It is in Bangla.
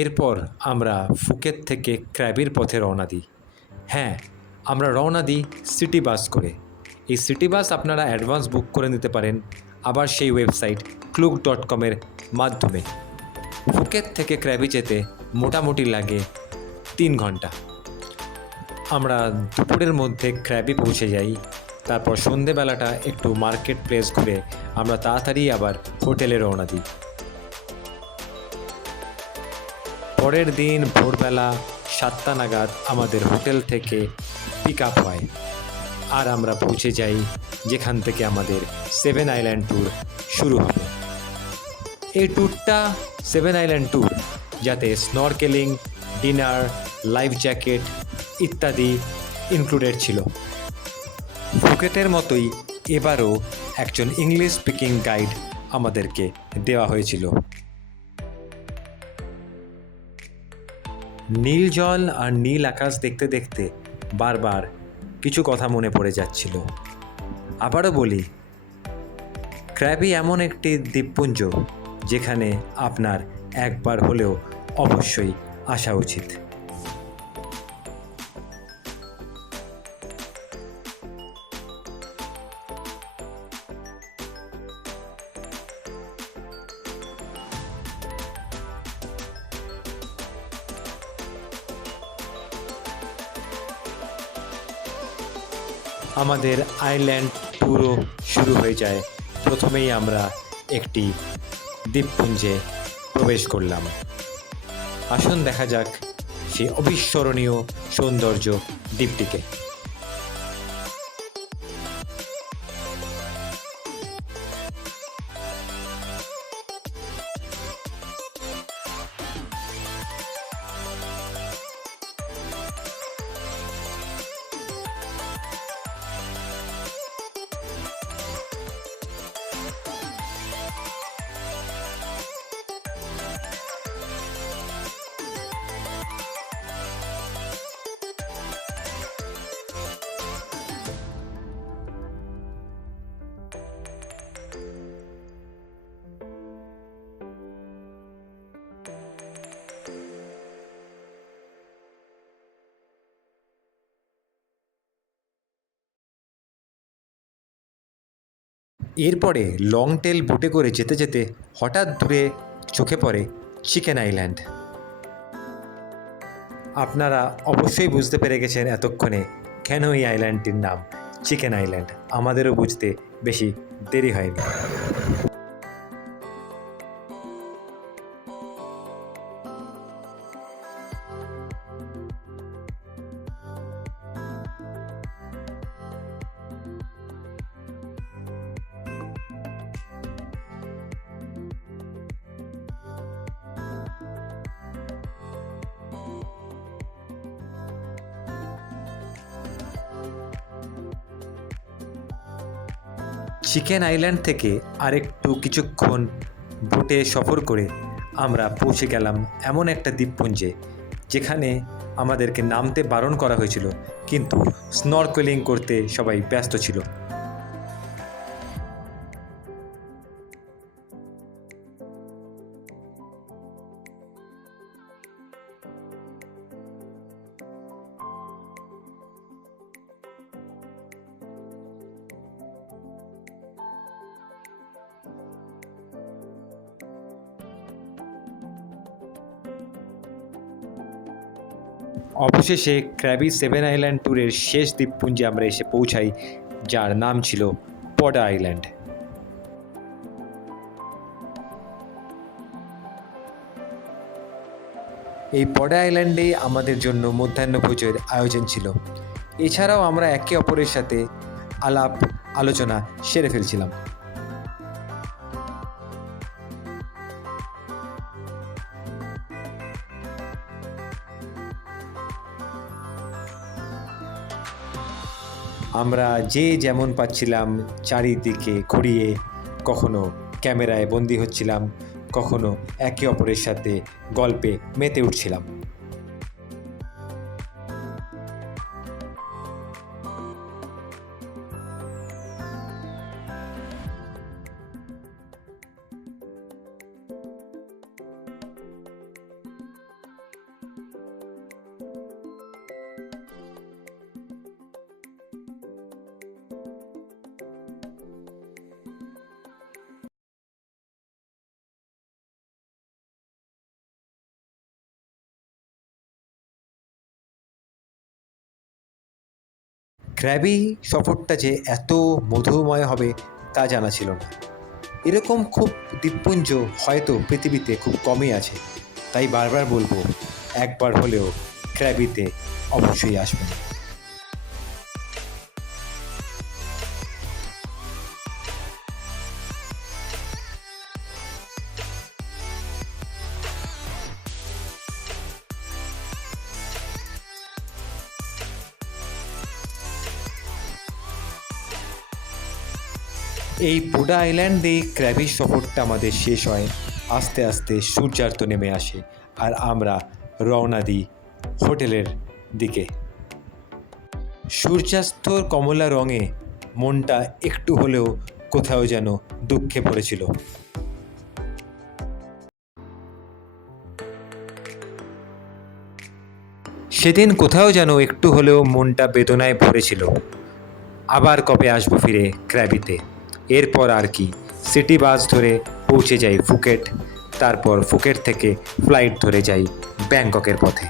এরপর আমরা ফুকেত থেকে ক্র্যাবির পথে রওনা দিই। হ্যাঁ, আমরা রওনা দিই সিটি বাস করে। এই সিটি বাস আপনারা অ্যাডভান্স বুক করে নিতে পারেন আবার সেই ওয়েবসাইট klook.com-এর মাধ্যমে। ফুকেত থেকে ক্র্যাবি যেতে মোটামুটি লাগে 3 ঘন্টা। আমরা দুপুরের মধ্যে ক্র্যাবি পৌঁছে যাই। তারপর সন্ধেবেলাটা একটু মার্কেট প্লেস ঘুরে আমরা তাড়াতাড়ি আবার হোটেলে রওনা দিই। পরের দিন ভোরবেলা 7টা নাগাদ আমাদের হোটেল থেকে পিক আপ হয় আর আমরা পৌঁছে যাই যেখান থেকে আমাদের 7 আইল্যান্ড ট্যুর শুরু হবে। এই ট্যুরটা 7 আইল্যান্ড ট্যুর, যাতে স্নরকেলিং, ডিনার, লাইফ জ্যাকেট ইত্যাদি ইনক্লুডেড ছিল। ফুকেটের মতোই এবারও একজন ইংলিশ স্পিকিং গাইড আমাদেরকে দেওয়া হয়েছিল। নীল জল আর নীল আকাশ দেখতে দেখতে বারবার কিছু কথা মনে পড়ে যাচ্ছিল। আবারও বলি, ক্র্যাবি এমন একটি দ্বীপপুঞ্জ যেখানে আপনার একবার হলেও অবশ্যই আসা উচিত। আমাদের আইল্যান্ড ট্যুরও শুরু হয়ে যায়। প্রথমেই আমরা একটি দ্বীপপুঞ্জে প্রবেশ করলাম। আসুন দেখা যাক সেই অবিস্মরণীয় সৌন্দর্য দ্বীপটিকে। এরপরে লং টেল বোটে করে যেতে যেতে হঠাৎ দূরে চোখে পড়ে চিকেন আইল্যান্ড। আপনারা অবশ্যই বুঝতে পেরে গেছেন এতক্ষণে কেন এই আইল্যান্ডটির নাম চিকেন আইল্যান্ড। আমাদেরও বুঝতে বেশি দেরি হয়নি। চিকেন আইল্যান্ড থেকে আরেকটু কিছুক্ষণ বোটে সফর করে আমরা পৌঁছে গেলাম এমন একটা দ্বীপপুঞ্জে যেখানে আমাদেরকে নামতে বারণ করা হয়েছিল, কিন্তু স্নরকেলিং করতে সবাই ব্যস্ত ছিল। অবশেষে ক্র্যাবি 7 আইল্যান্ড ট্যুরের শেষ দ্বীপপুঞ্জে আমরা এসে পৌঁছাই, যার নাম ছিল পডা আইল্যান্ড। এই পডা আইল্যান্ডেই আমাদের জন্য মধ্যাহ্নভোজের আয়োজন ছিল। এছাড়াও আমরা একে অপরের সাথে আলাপ আলোচনা সেরে ফেলছিলাম। আমরা যে যেমন পাচ্ছিলাম চারিদিকে ঘুরিয়ে কখনো ক্যামেরায় বন্দি হচ্ছিলাম, কখনো একে অপরের সাথে গল্পে মেতে উঠছিলাম। ক্র্যাবি সফরটা যে এত মধুময় হবে তা জানা ছিল না। এরকম খুব দ্বীপপুঞ্জ হয়তো পৃথিবীতে খুব কমই আছে, তাই বারবার বলবো একবার হলেও ক্র্যাবিতে অবশ্যই আসবেন। এই পোডা আইল্যান্ড দিয়ে ক্র্যাবি সফরটা আমাদের শেষ হয়। আস্তে আস্তে সূর্যাস্ত নেমে আসে আর আমরা রওনা দিই হোটেলের দিকে। সূর্যাস্তর কমলা রঙে মনটা একটু হলেও কোথাও যেন দুঃখে পড়েছিল। সেদিন কোথাও যেন একটু হলেও মনটা বেদনায় ভরেছিল। আবার কবে আসবো ফিরে ক্র্যাবিতে? এরপর আর কি, সিটি বাস ধরে পৌঁছে যাই ফুকেট, তারপর ফুকেট থেকে ফ্লাইট ধরে যাই ব্যাংককের পথে।